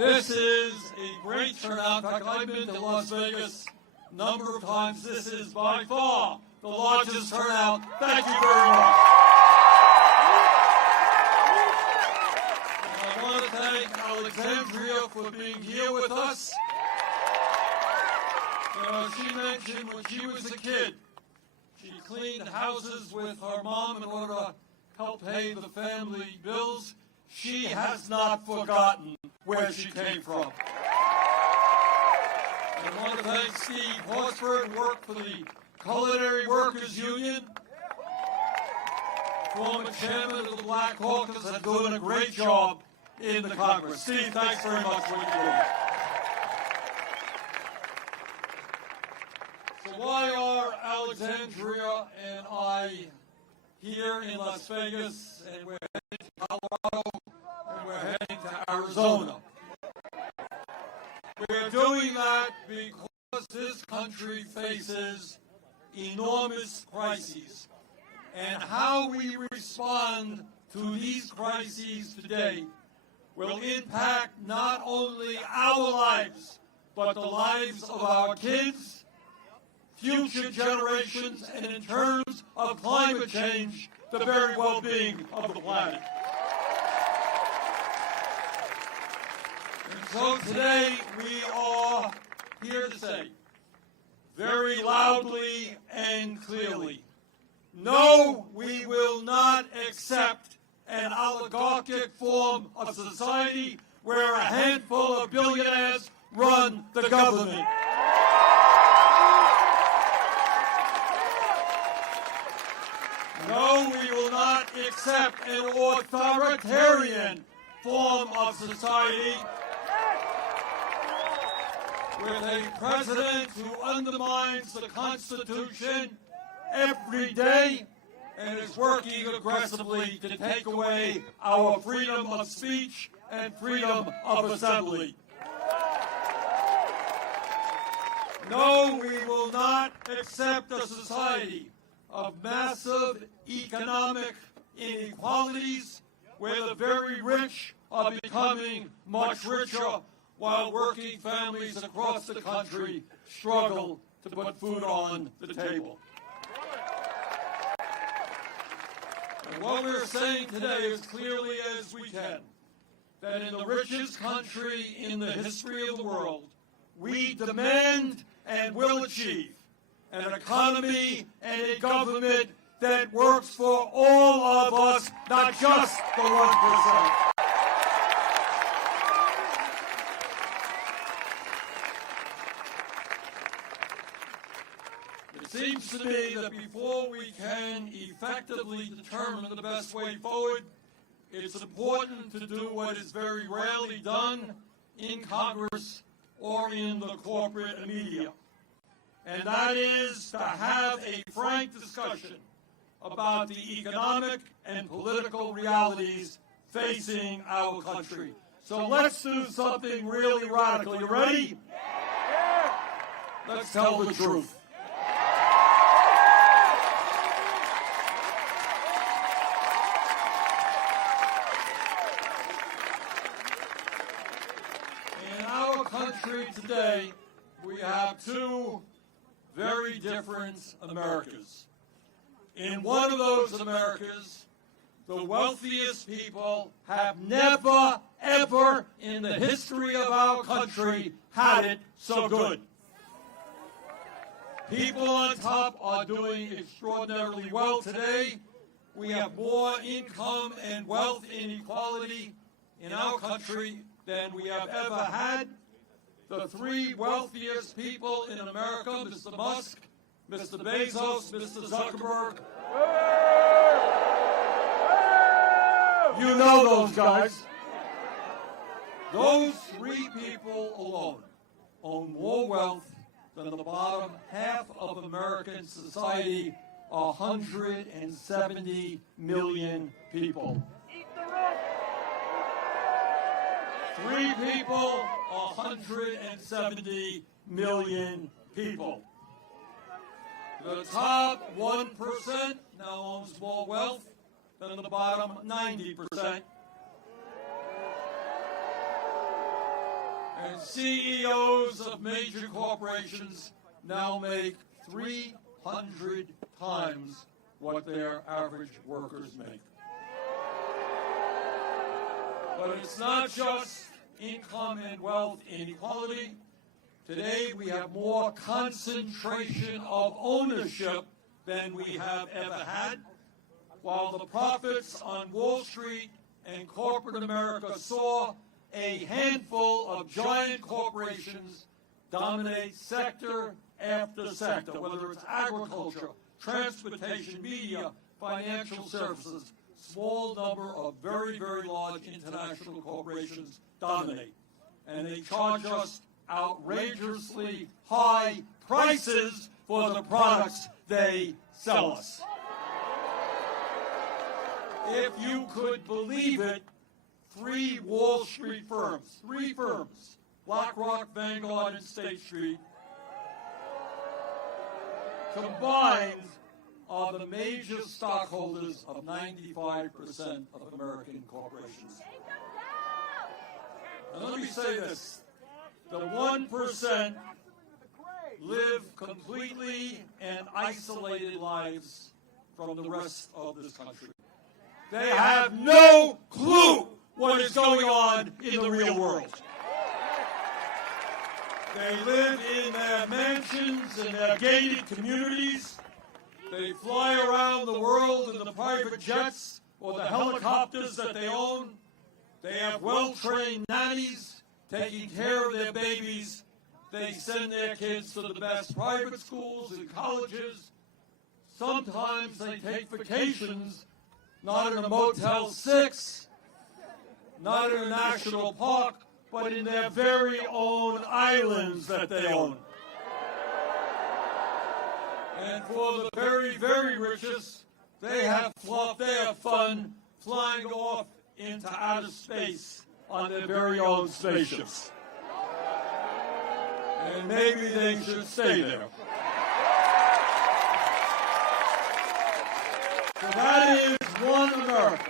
This is a great turnout. In fact, I've been to Las Vegas a number of times. This is by far the largest turnout. Thank you very much. And I want to thank Alexandria for being here with us. She mentioned when she was a kid, she cleaned houses with her mom in order to help pay the family bills. She has not forgotten where she came from. I want to thank Steve Horsford, who worked for the Culinary Workers Union, former chairman of the Black Caucus, and doing a great job in the Congress. Steve, thanks very much for what you're doing. So why are Alexandria and I here in Las Vegas, and we're heading to Colorado, and we're heading to Arizona? We're doing that because this country faces enormous crises. And how we respond to these crises today will impact not only our lives, but the lives of our kids, future generations, and in terms of climate change, the very well-being of the planet. And so today we are here to say, very loudly and clearly, no, we will not accept an oligarchic form of society where a handful of billionaires run the government. No, we will not accept an authoritarian form of society with a president who undermines the Constitution every day and is working aggressively to take away our freedom of speech and freedom of assembly. No, we will not accept a society of massive economic inequalities where the very rich are becoming much richer while working families across the country struggle to put food on the table. And what we're saying today as clearly as we can, that in the richest country in the history of the world, we demand and will achieve an economy and a government that works for all of us, not just the 1%. It seems to me that before we can effectively determine the best way forward, it's important to do what is very rarely done in Congress or in the corporate media. And that is to have a frank discussion about the economic and political realities facing our country. So let's do something really radical. You ready? Yeah. Let's tell the truth. In our country today, we have two very different Americas. In one of those Americas, the wealthiest people have never, ever in the history of our country had it so good. People on top are doing extraordinarily well today. We have more income and wealth inequality in our country than we have ever had. The three wealthiest people in America, Mr. Musk, Mr. Bezos, Mr. Zuckerberg. You know those guys. Those three people alone own more wealth than the bottom half of American society, 170 million people. Three people, 170 million people. The top 1% now owns more wealth than the bottom 90%. CEOs of major corporations now make 300 times what their average workers make. But it's not just income and wealth inequality. Today we have more concentration of ownership than we have ever had. While the profits on Wall Street and corporate America saw a handful of giant corporations dominate sector after sector, whether it's agriculture, transportation, media, financial services, small number of very, very large international corporations dominate. And they charge us outrageously high prices for the products they sell us. If you could believe it, three Wall Street firms, BlackRock, Vanguard, and State Street, combined are the major stockholders of 95% of American corporations. And let me say this, the 1% live completely and isolated lives from the rest of this country. They have no clue what is going on in the real world. They live in their mansions and their gated communities. They fly around the world in the private jets or the helicopters that they own. They have well-trained nannies taking care of their babies. They send their kids to the best private schools and colleges. Sometimes they take vacations, not in a Motel 6, not in a national park, but in their very own islands that they own. And for the very, very richest, they have fun flying off into outer space on their very own spaceships. And maybe they should stay there. So that is one America.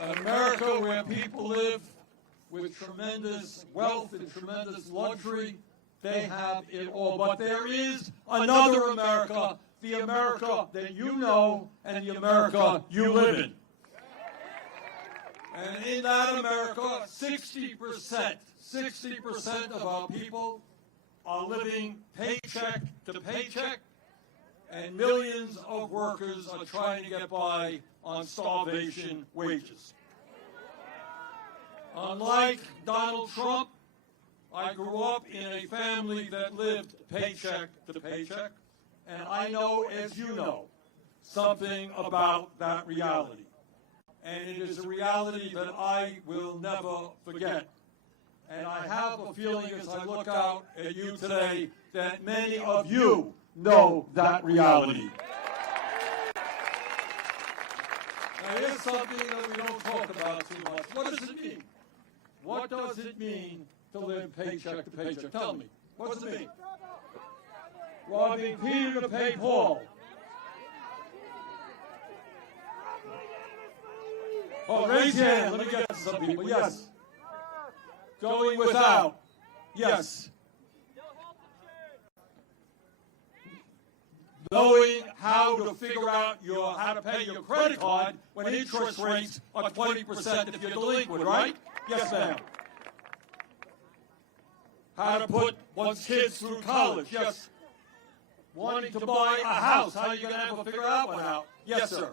An America where people live with tremendous wealth and tremendous luxury. They have it all. But there is another America, the America that you know and the America you live in. And in that America, 60% of our people are living paycheck to paycheck, and millions of workers are trying to get by on starvation wages. Unlike Donald Trump, I grew up in a family that lived paycheck to paycheck, and I know, as you know, something about that reality. And it is a reality that I will never forget. And I have a feeling as I look out at you today that many of you know that reality. Now, here's something that we don't talk about too much. What does it mean? What does it mean to live paycheck to paycheck? Tell me. What does it mean? Robbing Peter to pay Paul. Oh, raise your hand. Let me get to some people. Yes. Going without. Yes. Knowing how to figure out how to pay your credit card when interest rates are 20% if you're delinquent, right? Yes, ma'am. How to put one's kids through college. Yes. Wanting to buy a house. How are you going to ever figure that one out? Yes, sir.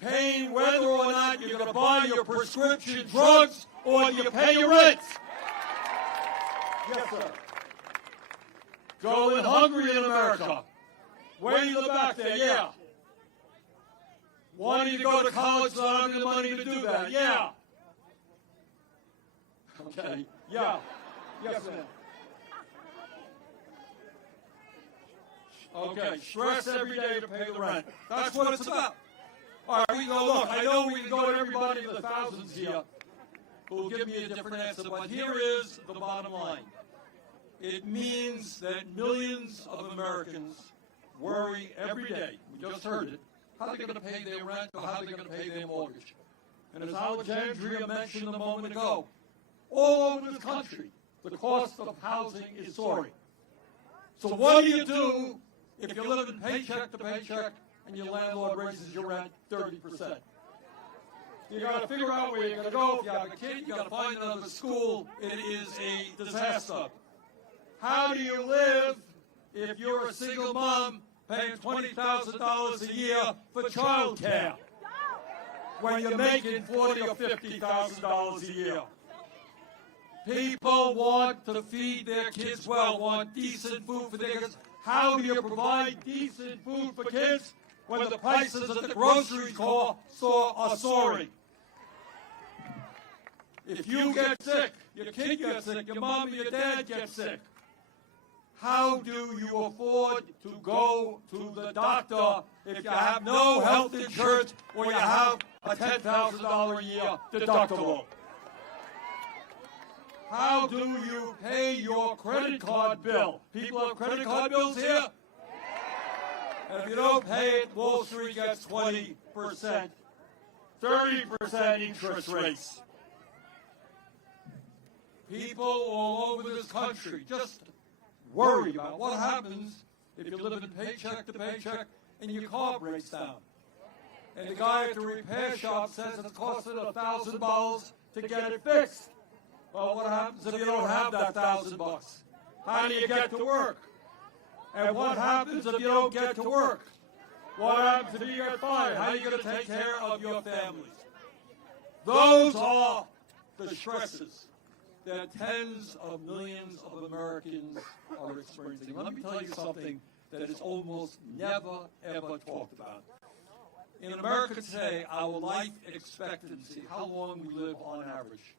Paying whether or not you're going to buy your prescription drugs or you pay your rent. Yes, sir. Going hungry in America. Way in the back there, yeah. Wanting to go to college, not having the money to do that, yeah. Okay, yeah. Yes, ma'am. Okay, stress every day to pay the rent. That's what it's about. All right, we go, look, I know we can go to everybody in the thousands here who will give me a different answer, but here is the bottom line. It means that millions of Americans worry every day, we just heard it, how they're going to pay their rent or how they're going to pay their mortgage. And as Alexandria mentioned a moment ago, all over this country, the cost of housing is soaring. So what do you do if you're living paycheck to paycheck and your landlord raises your rent 30%? You got to figure out where you're going to go. If you have a kid, you got to find another school. It is a disaster. How do you live if you're a single mom paying $20,000 a year for child care when you're making $40,000 or $50,000 a year? People want to feed their kids well, want decent food for their kids. How do you provide decent food for kids when the prices at the grocery store are soaring? If you get sick, your kid gets sick, your mom or your dad gets sick, how do you afford to go to the doctor if you have no health insurance or you have a $10,000 a year deductible? How do you pay your credit card bill? People have credit card bills here? And if you don't pay it, Wall Street gets 20%, 30% interest rates. People all over this country just worry about what happens if you're living paycheck to paycheck and your car breaks down. And the guy at the repair shop says it's costing $1,000 to get it fixed. Well, what happens if you don't have that $1,000? How do you get to work? And what happens if you don't get to work? What happens if you get fired? How are you going to take care of your families? Those are the stresses that tens of millions of Americans are experiencing. Let me tell you something that is almost never, ever talked about. In America today, our life expectancy, how long we live on average,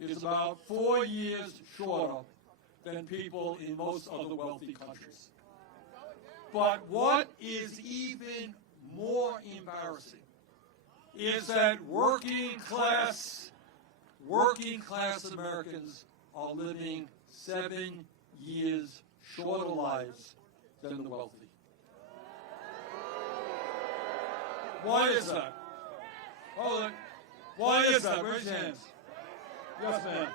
is about 4 years shorter than people in most other wealthy countries. But what is even more embarrassing is that working class Americans are living 7 years shorter lives than the wealthy. Why is that? Hold on. Why is that? Raise your hands. Yes, ma'am.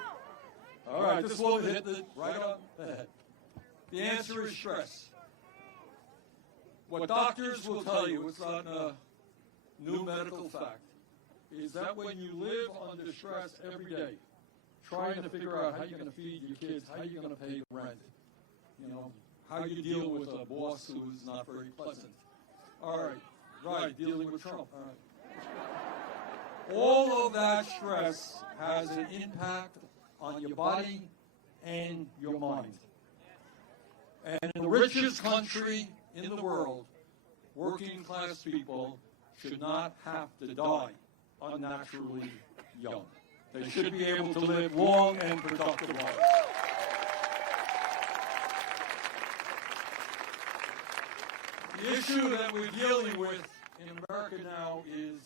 All right, this woman hit it right on the head. The answer is stress. What doctors will tell you, it's not a new medical fact, is that when you live under stress every day, trying to figure out how you're going to feed your kids, how you're going to pay rent, how you deal with a boss who is not very pleasant. All right, dealing with Trump. All right. All of that stress has an impact on your body and your mind. And in the richest country in the world, working class people should not have to die unnaturally young. They should be able to live long and productive lives. The issue that we're dealing with in America now is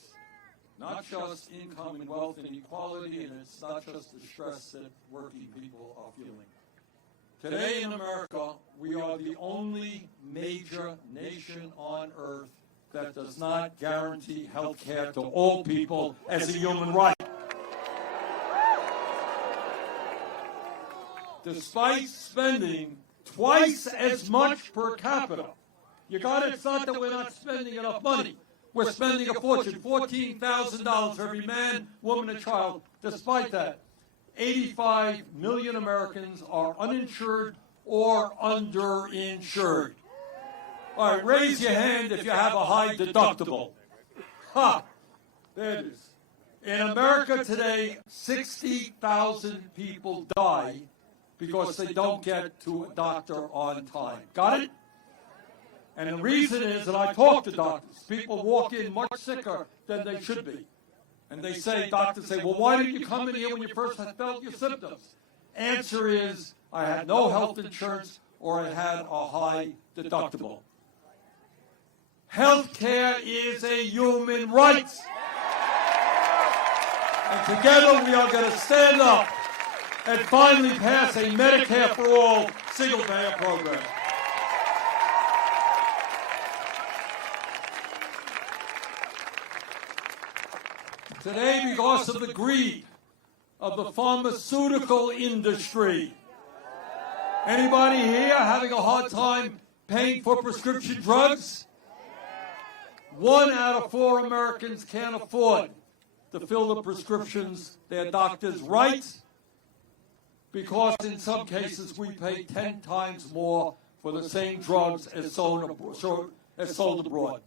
not just income and wealth and equality, and it's not just the stress that working people are feeling. Today in America, we are the only major nation on earth that does not guarantee health care to all people as a human right. Despite spending twice as much per capita, it's not that we're not spending enough money. We're spending a fortune, $14,000 for every man, woman, and child. Despite that, 85 million Americans are uninsured or underinsured. All right, raise your hand if you have a high deductible. Ha! There it is. In America today, 60,000 people die because they don't get to a doctor on time. Got it? And the reason is that I talk to doctors. People walk in much sicker than they should be. And doctors say, well, why didn't you come in here when you first felt your symptoms? Answer is, I had no health insurance or I had a high deductible. Health care is a human right. And together we are going to stand up and finally pass a Medicare for all single-payer program. Today, because of the greed of the pharmaceutical industry, anybody here having a hard time paying for prescription drugs? 1 out of 4 Americans can't afford to fill the prescriptions their doctors write, because in some cases we pay 10 times more for the same drugs as sold abroad.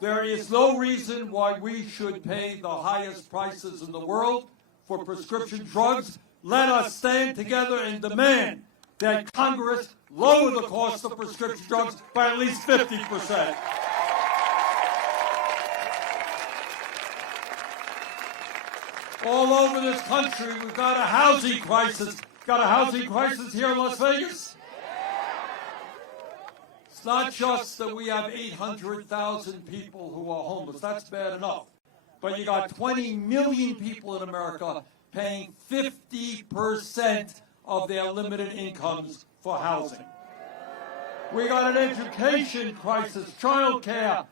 There is no reason why we should pay the highest prices in the world for prescription drugs. Let us stand together and demand that Congress lower the cost of prescription drugs by at least 50%. All over this country, we've got a housing crisis. Got a housing crisis here in Las Vegas? It's not just that we have 800,000 people who are homeless. That's bad enough. But you got 20 million people in America paying 50% of their limited incomes for housing. We got an education crisis, child care,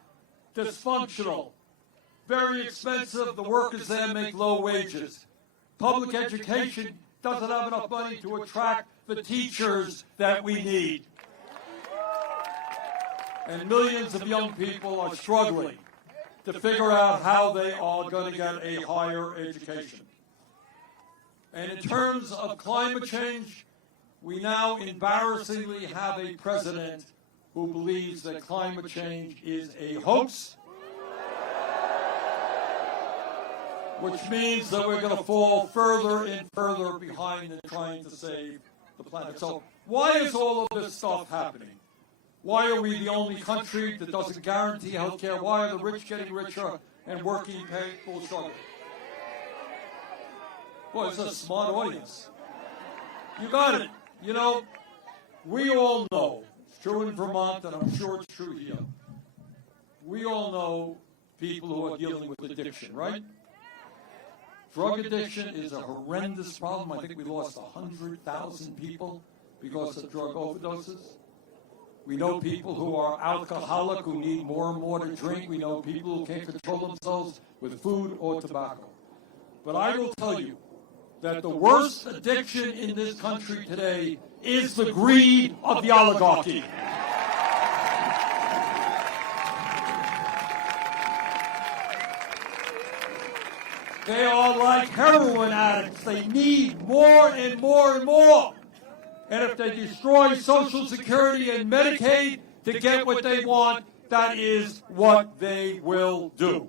dysfunctional, very expensive. The workers there make low wages. Public education doesn't have enough money to attract the teachers that we need. And millions of young people are struggling to figure out how they are going to get a higher education. And in terms of climate change, we now embarrassingly have a president who believes that climate change is a hoax, which means that we're going to fall further and further behind in trying to save the planet. So why is all of this stuff happening? Why are we the only country that doesn't guarantee health care? Why are the rich getting richer and working people struggling? Boy, it's a smart audience. You got it. You know, we all know, it's true in Vermont, and I'm sure it's true here. We all know people who are dealing with addiction, right? Drug addiction is a horrendous problem. I think we lost 100,000 people because of drug overdoses. We know people who are alcoholic, who need more and more to drink. We know people who can't control themselves with food or tobacco. But I will tell you that the worst addiction in this country today is the greed of the oligarchy. They are like heroin addicts. They need more and more and more. And if they destroy Social Security and Medicaid to get what they want, that is what they will do.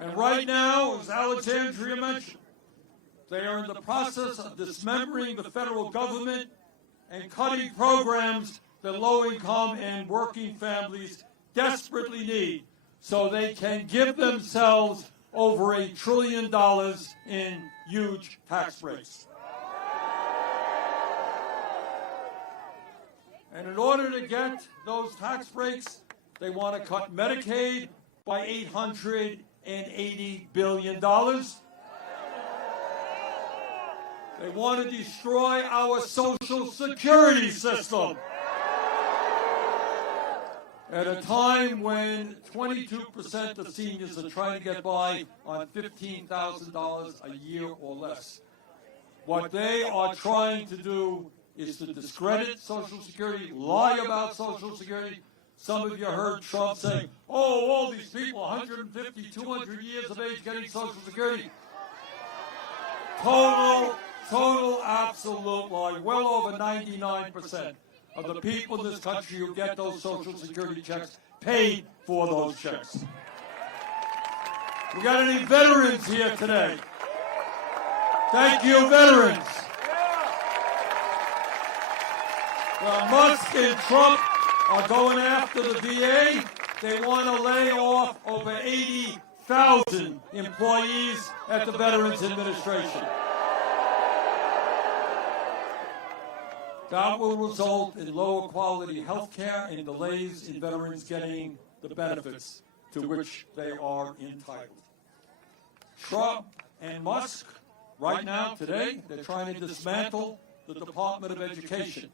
And right now, as Alexandria mentioned, they are in the process of dismembering the federal government and cutting programs that low-income and working families desperately need, so they can give themselves over $1 trillion in huge tax breaks. And in order to get those tax breaks, they want to cut Medicaid by $880 billion. They want to destroy our Social Security system at a time when 22% of seniors are trying to get by on $15,000 a year or less. What they are trying to do is to discredit Social Security, lie about Social Security. Some of you heard Trump saying, oh, all these people, 150, 200 years of age getting Social Security. Total, absolute lie. Well over 99% of the people in this country who get those Social Security checks paid for those checks. We got any veterans here today? Thank you, veterans. Well, Musk and Trump are going after the VA. They want to lay off over 80,000 employees at the Veterans Administration. That will result in lower quality health care and delays in veterans getting the benefits to which they are entitled. Trump and Musk, right now, today, they're trying to dismantle the Department of Education.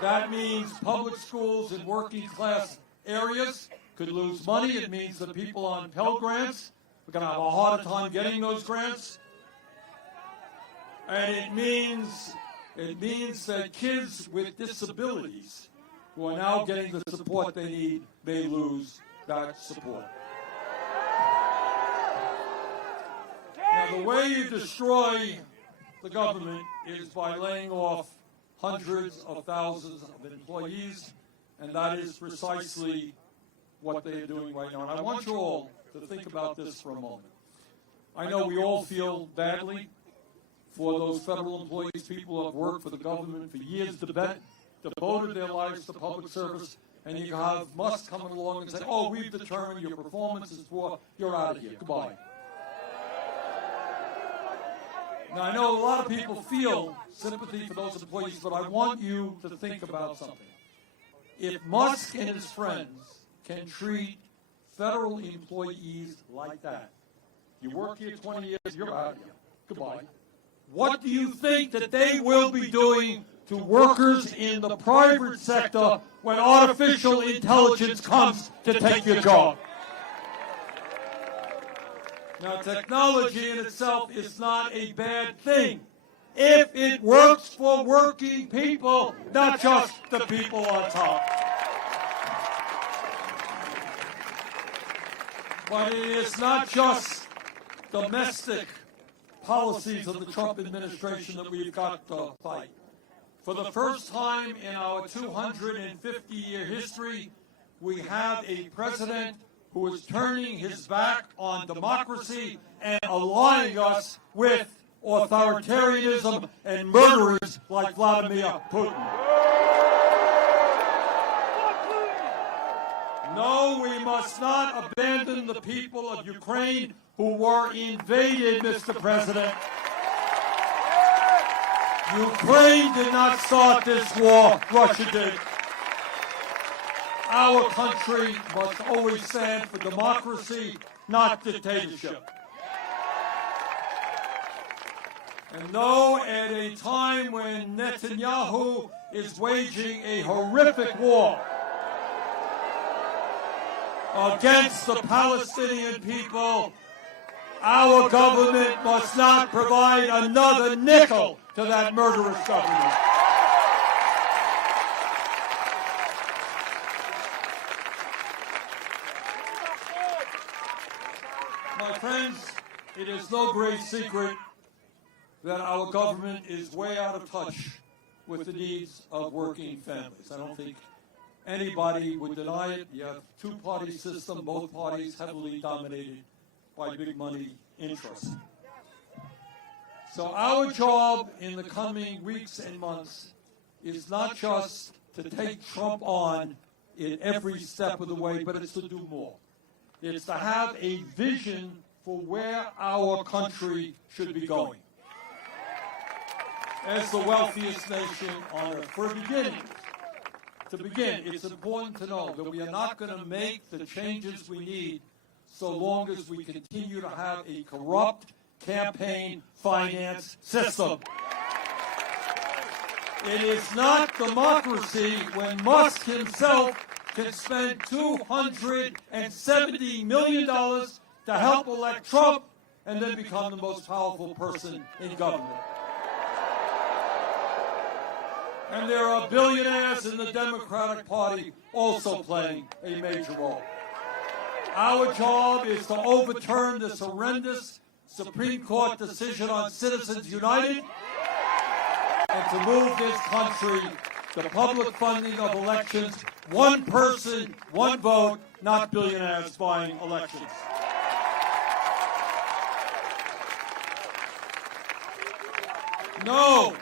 That means public schools in working class areas could lose money. It means that people on Pell Grants are going to have a harder time getting those grants. And it means that kids with disabilities who are now getting the support they need may lose that support. Now, the way you destroy the government is by laying off hundreds of thousands of employees, and that is precisely what they are doing right now. And I want you all to think about this for a moment. I know we all feel badly for those federal employees, people who have worked for the government for years, devoted their lives to public service, and you have Musk coming along and say, oh, we've determined your performance is poor, you're out of here, goodbye. Now, I know a lot of people feel sympathy for those employees, but I want you to think about something. If Musk and his friends can treat federal employees like that, you work here 20 years, you're out of here, goodbye. What do you think that they will be doing to workers in the private sector when artificial intelligence comes to take your job? Now, technology in itself is not a bad thing if it works for working people, not just the people on top. But it is not just domestic policies of the Trump administration that we've got to fight. For the first time in our 250-year history, we have a president who is turning his back on democracy and allying us with authoritarianism and murderers like Vladimir Putin. No, we must not abandon the people of Ukraine who were invaded, Mr. President. Ukraine did not start this war, Russia did. Our country must always stand for democracy, not dictatorship. And no, at a time when Netanyahu is waging a horrific war against the Palestinian people, our government must not provide another nickel to that murderous government. My friends, it is no great secret that our government is way out of touch with the needs of working families. I don't think anybody would deny it. You have a two-party system, both parties heavily dominated by big money interests. So our job in the coming weeks and months is not just to take Trump on in every step of the way, but it's to do more. It's to have a vision for where our country should be going. As the wealthiest nation on earth. To begin, it's important to know that we are not going to make the changes we need so long as we continue to have a corrupt campaign finance system. It is not democracy when Musk himself can spend $270 million to help elect Trump and then become the most powerful person in government. And there are billionaires in the Democratic Party also playing a major role. Our job is to overturn this horrendous Supreme Court decision on Citizens United and to move this country to public funding of elections, one person, one vote, not billionaires buying elections. No,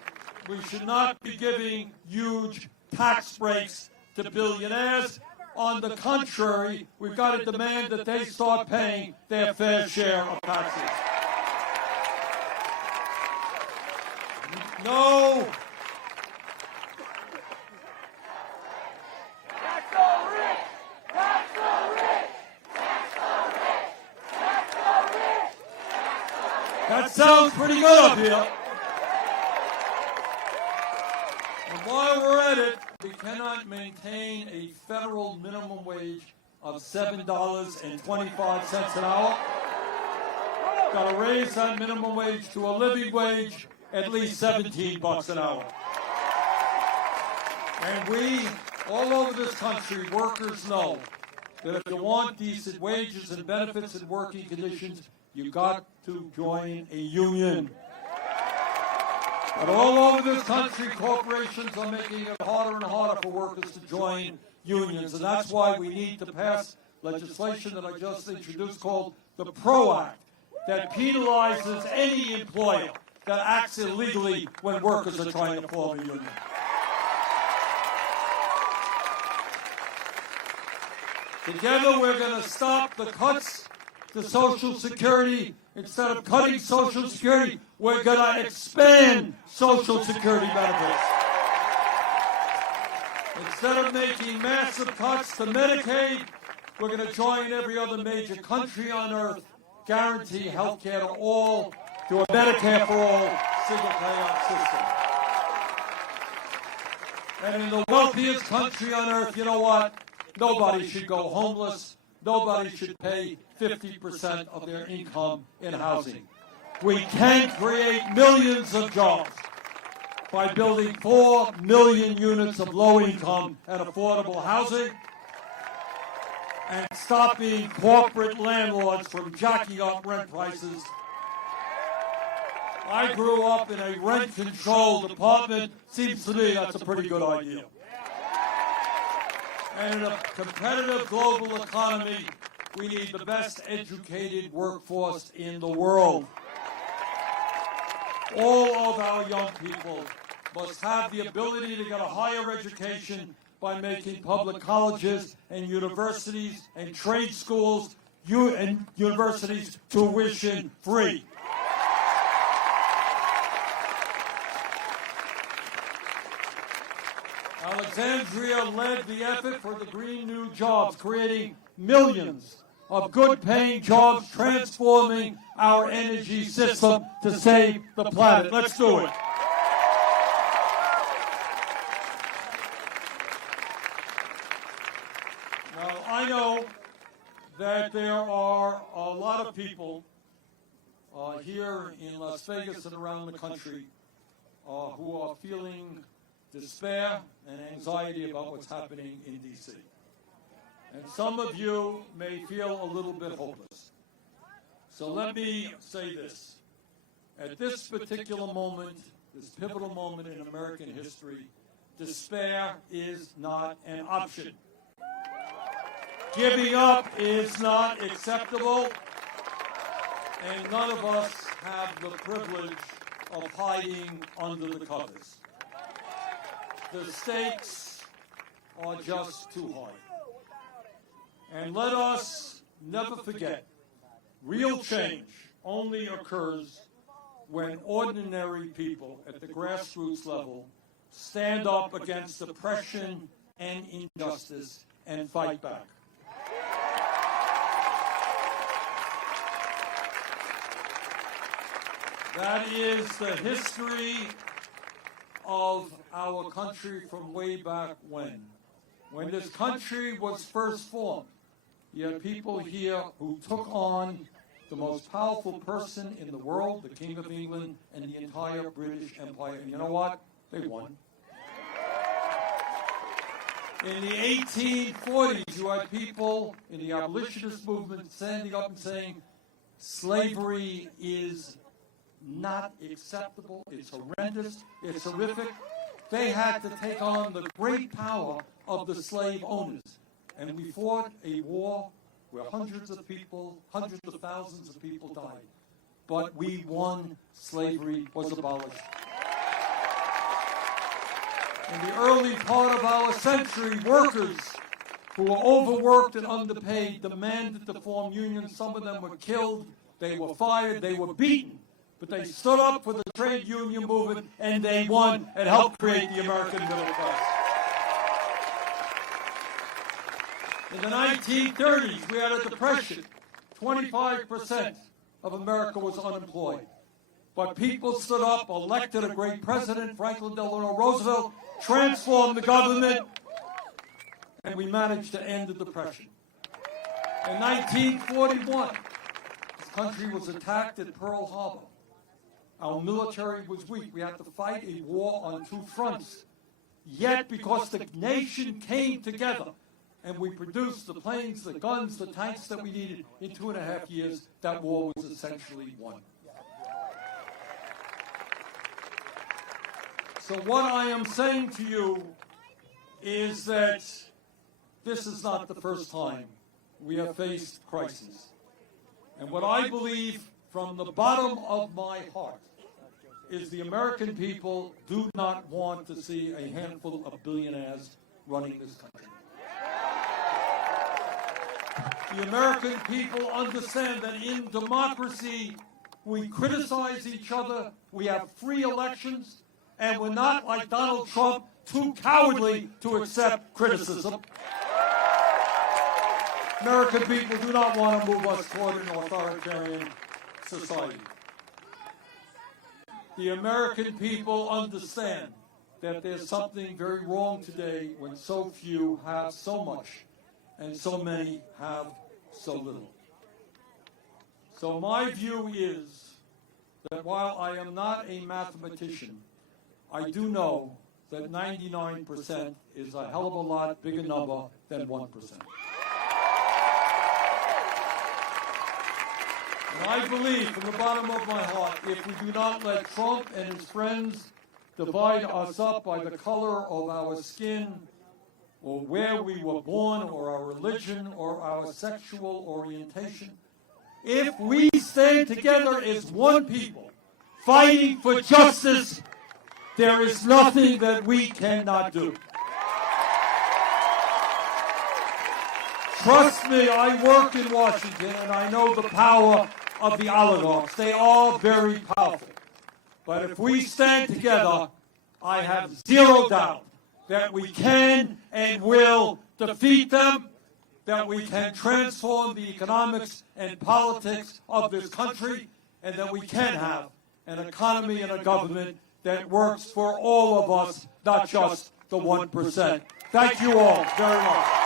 we should not be giving huge tax breaks to billionaires. On the contrary, we've got to demand that they start paying their fair share of taxes. No. That sounds pretty good up here. And while we're we're at it, we cannot maintain a federal minimum wage of $7.25 an hour. Got to raise that minimum wage to a living wage at least $17 an hour. And we, all over this country, workers know that if you want decent wages and benefits and working conditions, you got to join a union. But all over this country, corporations are making it harder and harder for workers to join unions. And that's why we need to pass legislation that I just introduced called the PRO Act, that penalizes any employer that acts illegally when workers are trying to form a union. Together, we're going to stop the cuts to Social Security. Instead of cutting Social Security, we're going to expand Social Security benefits. Instead of making massive cuts to Medicaid, we're going to join every other major country on earth, guarantee health care to all, to a Medicare for all single payout system. And in the wealthiest country on earth, you know what? Nobody should go homeless. Nobody should pay 50% of their income in housing. We can create millions of jobs by building 4 million units of low-income and affordable housing and stopping corporate landlords from jacking up rent prices. I grew up in a rent-controlled apartment. Seems to me that's a pretty good idea. And in a competitive global economy, we need the best educated workforce in the world. All of our young people must have the ability to get a higher education by making public colleges and universities and trade schools and universities tuition free. Alexandria led the effort for the Green New Jobs, creating millions of good-paying jobs, transforming our energy system to save the planet. Let's do it. Now, I know that there are a lot of people here in Las Vegas and around the country who are feeling despair and anxiety about what's happening in D.C. And some of you may feel a little bit hopeless. So let me say this. At this particular moment, this pivotal moment in American history, despair is not an option. Giving up is not acceptable, and none of us have the privilege of hiding under the covers. The stakes are just too high. And let us never forget, real change only occurs when ordinary people at the grassroots level stand up against oppression and injustice and fight back. That is the history of our country from way back when. When this country was first formed, you had people here who took on the most powerful person in the world, the King of England, and the entire British Empire. And you know what? They won. In the 1840s, you had people in the abolitionist movement standing up and saying, slavery is not acceptable, it's horrendous, it's horrific. They had to take on the great power of the slave owners. And we fought a war where hundreds of people, hundreds of thousands of people died. But we won. Slavery was abolished. In the early part of our century, workers who were overworked and underpaid demanded to form unions. Some of them were killed, they were fired, they were beaten. But they stood up for the trade union movement, and they won and helped create the American middle class. In the 1930s, we had a depression. 25% of America was unemployed. But people stood up, elected a great president, Franklin Delano Roosevelt, transformed the government, and we managed to end the Depression. In 1941, this country was attacked at Pearl Harbor. Our military was weak. We had to fight a war on two fronts. Yet, because the nation came together and we produced the planes, the guns, the tanks that we needed in 2.5 years, that war was essentially won. So what I am saying to you is that this is not the first time we have faced crisis. And what I believe from the bottom of my heart is the American people do not want to see a handful of billionaires running this country. The American people understand that in democracy, we criticize each other, we have free elections, and we're not, like Donald Trump, too cowardly to accept criticism. American people do not want to move us toward an authoritarian society. The American people understand that there's something very wrong today when so few have so much and so many have so little. So my view is that while I am not a mathematician, I do know that 99% is a hell of a lot bigger number than 1%. And I believe from the bottom of my heart, if we do not let Trump and his friends divide us up by the color of our skin, or where we were born, or our religion, or our sexual orientation, if we stand together as one people, fighting for justice, there is nothing that we cannot do. Trust me, I work in Washington, and I know the power of the oligarchs. They are very powerful. But if we stand together, I have zero doubt that we can and will defeat them, that we can transform the economics and politics of this country, and that we can have an economy and a government that works for all of us, not just the 1%. Thank you all very much.